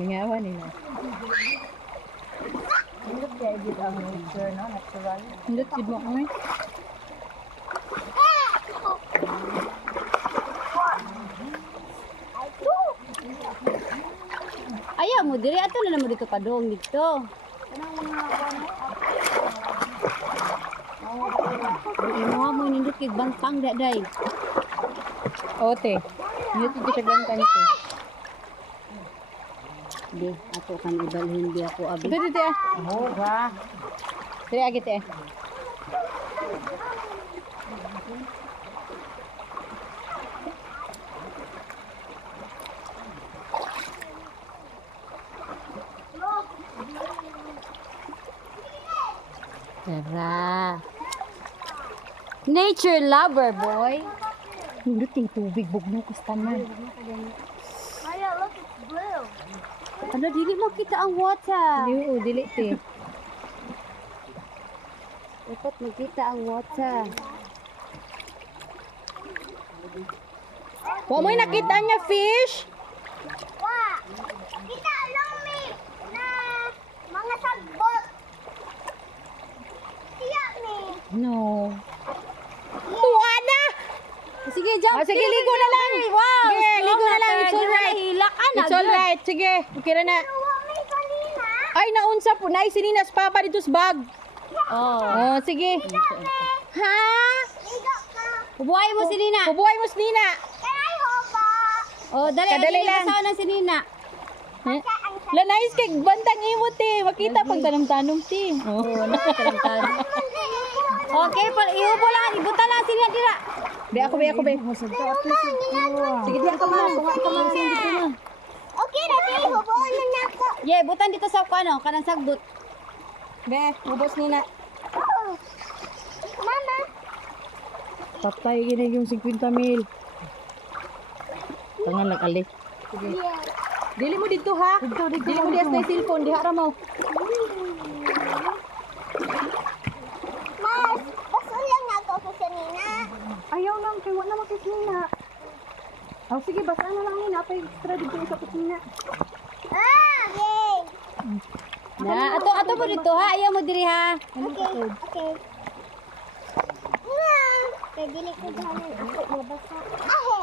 Mingawa nila. Hindot kaya gid ang nature, no? Natural. Hindot gid mo ay. Ayaw mo diri ato na mo dito padong dito. Imo mo nindot kay bangpang daday. Ote. Nindot kay sa bangpang ito. Di ato kan ibalhin di ako abi. Dito ah. Oh, ba. Diri agit eh. Tara. Nature lover, boy. Hindot yung tubig, bugno kastanan. Maya, look, it's blue. Ano, dili mo kita ang water. Dili, dili, te. Dapat magkita ang water. Wa mo'y nakita niya fish? Wow! Kita lang may na mga sagbot. Siya ni. No. Tuwa na! Sige, jump. Sige, ligo na lang. Wow! Sige, ligo na lang. It's alright. It's alright. Sige, okay na na. Tuwa may kanina. Ay, naunsa po. Nay, sininas papa dito sa bag. Oh, sige. Ha? Ligo ka. Ubuhay mo si Nina. Ubuhay mo si Nina. Kaya hoba. Oh, dali. Kadali lang. Kasama na si Nina. Lanais kay bantang imo ti. Makita pag tanong-tanong ti. Oh, nakatanong-tanong. Okay, iubo lang. Ibuta lang sila dira. Be ako. Sige, di ako man. Tunga ka man sa dito na. Okay, ready. Hobo na ako. Yeah, butan dito sa kanang sagbot. Be, ubos Nina. Mama. Patay gini yung 50 mil. Tangan lang ali. Yeah. Dili mo dito ha. Dili mo dias na cellphone, diha ra mo. Mas, basta lang ako sa kanina. Ayaw lang kay wala na kusina. Oh, sige, basta na lang Nina, pa extra dito sa kusina. Ah, yay. Na, ato mo dito ha. Ayaw mo diri ha. Okay. Yeah. Kaya dili ko dahanan ako mabasa. Ahe.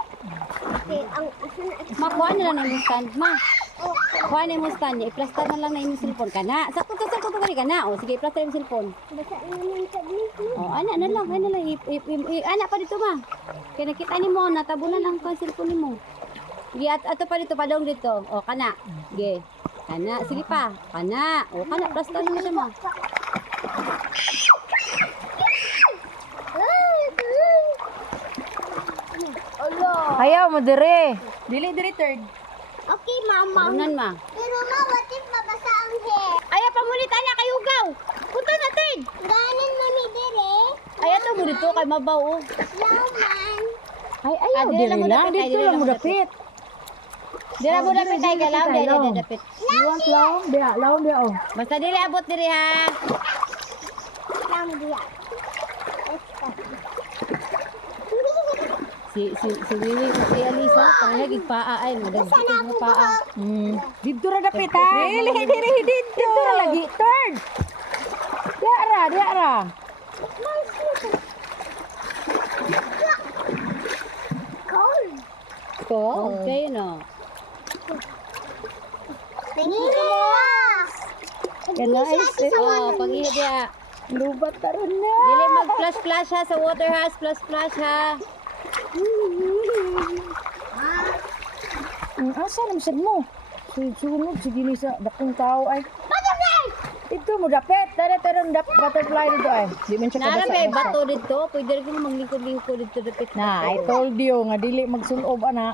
Okay, ang asa na ito. Makuha na lang na yung stand, ma. Oh, Kuha na yung stand niya. I-plaster na lang na yung cellphone ka na. Sakto to ka na. O, sige, i-plaster yung cellphone. basa naman sa dito. O, ana lang. Ana pa dito, ma. Kaya nakita ni mo, natabunan lang ko ang cellphone ni mo. Sige, ato pa dito, padong dito. O, kana. Sige. Kana, sige pa. Kana. O, kana, plaster na siya, ma. Ayaw mo dire. Dili third. Okay, mama. Unan, ma. Pero ma, what if mabasa ang hair? Ayaw pa mulit, ana, kayugaw. Punta natin. Ganin mami dire. Ayaw to mo dito, kay mabaw. O. Laman. Ay, ayaw, dili lang. Dito lang mo dapit. Dira mo dapit ay galaw, dili dapit. Iwan laom dia oh. Basta dili abot diri ha. Lang dia. Si Wiwi si Alisa, kaya gigpaa ay madagdag mo paa. Dito ra dapit ha. Dili dito. Dito ra lagi third. Diara. Cold. Okay no. Nangihilas. Yan na oh, pag-ihi dia. Lubat karon na. Dili mag-flash ha sa water ha, splash ha. Asa na masad mo? Sunod sige ni sa dakong tao ay. Ito mo dapet, tarong butterfly dito ay. Di man siya Nara may kabasa. bato dito, pwede rin mo maglingkod-lingkod dito dapit. Na, I told you nga dili magsulob ana.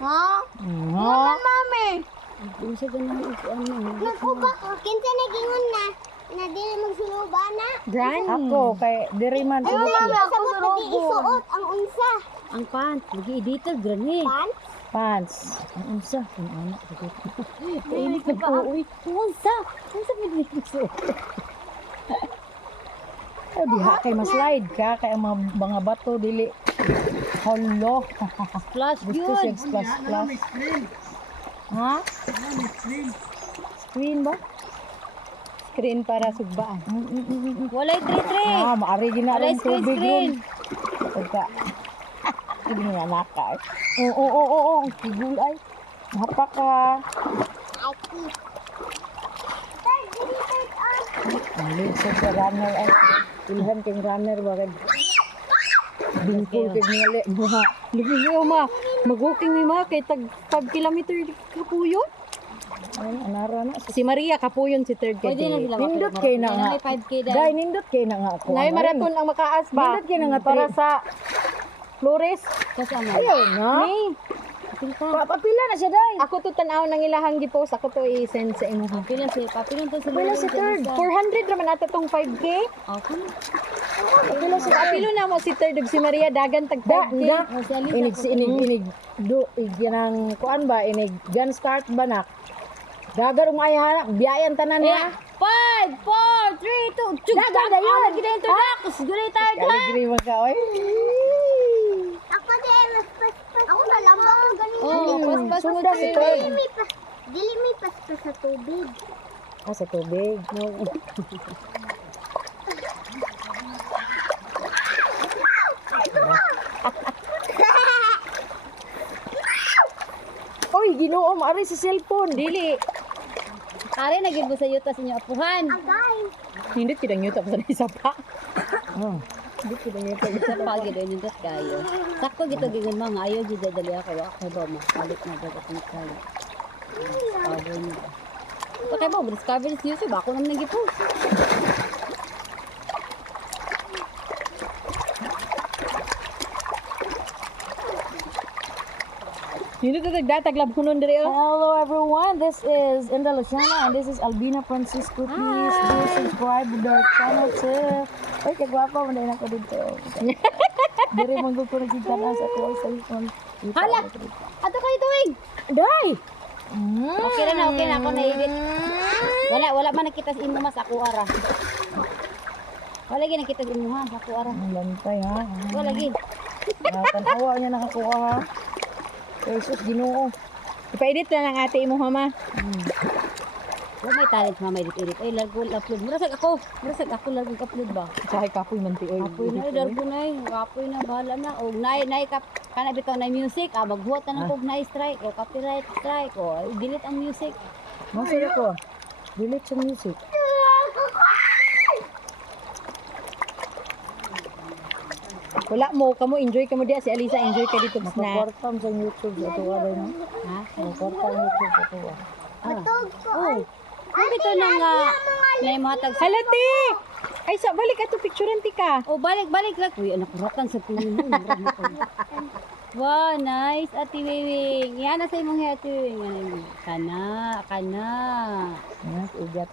Ha? Ha? Mami. Hindi siya ganun ano. Nag-uba. Kinsa nagingon na. Na dili magsuluba na. Granny. Ako kay diri man Ay, ubo. wala sa lagi isuot ang unsa. Ang pants, lagi-edited gani. Pants? Pants. Ang unsa kung anak ko. Ini ka pa. Uy, unsa mo dito? Ay diha kay ma-slide ka kay ang mga bato dili. Hello. Splash Gusto yun. siya splash. Ha? Screen ba? Screen para sugbaan. Walay 3-3. Ah, maari din na Walay rin tubig screen. yun. Pagka, hindi nga naka. Oo. Tigul ay. Hapa ka. Ang lisod sa runner ay. Ilhan kang runner bakit? Bingkol kag ngali. Lugi mo ma. Mag-walking ni ma kay tag 5 kilometer kapuyon. Ay, anara na. Si Maria kapuyon si third Pwede na grade. sila Nindot kayo na nga. May 5K dahil. Dahil nindot kayo na nga ako. Ngay marathon ang makaas ba? Nindot kayo na nga Para sa Flores. Kasama. Ayaw na. Ni, Papila na siya dahil. ako to tanaw nang ilahang gipost. Ako to i-send sa imo. Papilan to sa Papila si third. 400 raman ata tong 5K. Okay. Papila si third. Kapilo na mo si third ug si Maria dagan tag 5K. O si Alisa. Inig yanang kuan ba inig gun start ba nak dagar umay hanap biyayan tanan niya 5, 4, 3, 2. Chug. Dagan na yun. Lagi na yung tudak. Siguro tayo ha. kaligri ka oy Ako din. Ako na lambang mo ganito. Oh, paspas mo sunda si third Dili may paspas sa tubig. sa tubig oy Ginoo maari sa cellphone Dili. Are naging mo sa yuta sa inyo apuhan. Agay. Hindi kidang yuta pa sa isa pa. oh Sa pagi doon yung dat kayo. Sakto gito gingon mga ayaw gid dali ako ako ba mapalit na dapat ang kayo. Discover niyo. Okay ba, discover sa YouTube ako naman nag-post. Hindi to tagdatag lab kunon diri oh. hello everyone this is Inda Luciana and this is Albina Francisco please do subscribe to our channel too oy kagwapa mo na ako dito diri mong ko nakita na sa ko cellphone Hala! Ato kayo tuwing! dai Okay na ako naibit. Wala man nakita sa imo mas ako ara. Wala gyud nakita sa imo ha sa ako ara. ang lantay ha Wala gyud. tanawa niya nakakuha ha Jesus Ginoo Ipa-edit na ng ate mo mama. Wala may talent mama edit. Ay lago upload. Murasag ako lago upload ba? Sahay kapoy man ti oy. Kapoy na dar ko nay. Kapoy na bahala na. Og nay kap kana bitaw na music. Magbuhat na kog na strike o copyright strike o delete ang music. masaya ko delete sa music Wala mo kamo enjoy kamo diya si Alisa enjoy ka dito na. makakwartam sa YouTube sa tuwa rin Ha? makakwartam YouTube sa tuwa Oh. Kung ito nang nay mahatag sa Halati. Ay sa balik ato picturean ti ka. Oh, balik lang. Uy, anak ratan sa puno. Wow, nice, Ate Wiwing. Yan na sa imong hair, Ate Wiwing. Kana. yes ugat